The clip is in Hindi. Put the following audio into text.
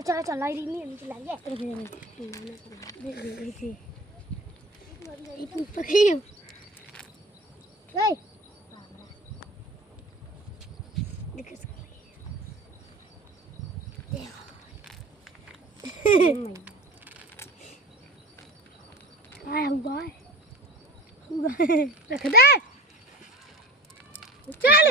तो चला चला ही नहीं है चला गया itu pakai hey dekat sekali हुआ रख दे चल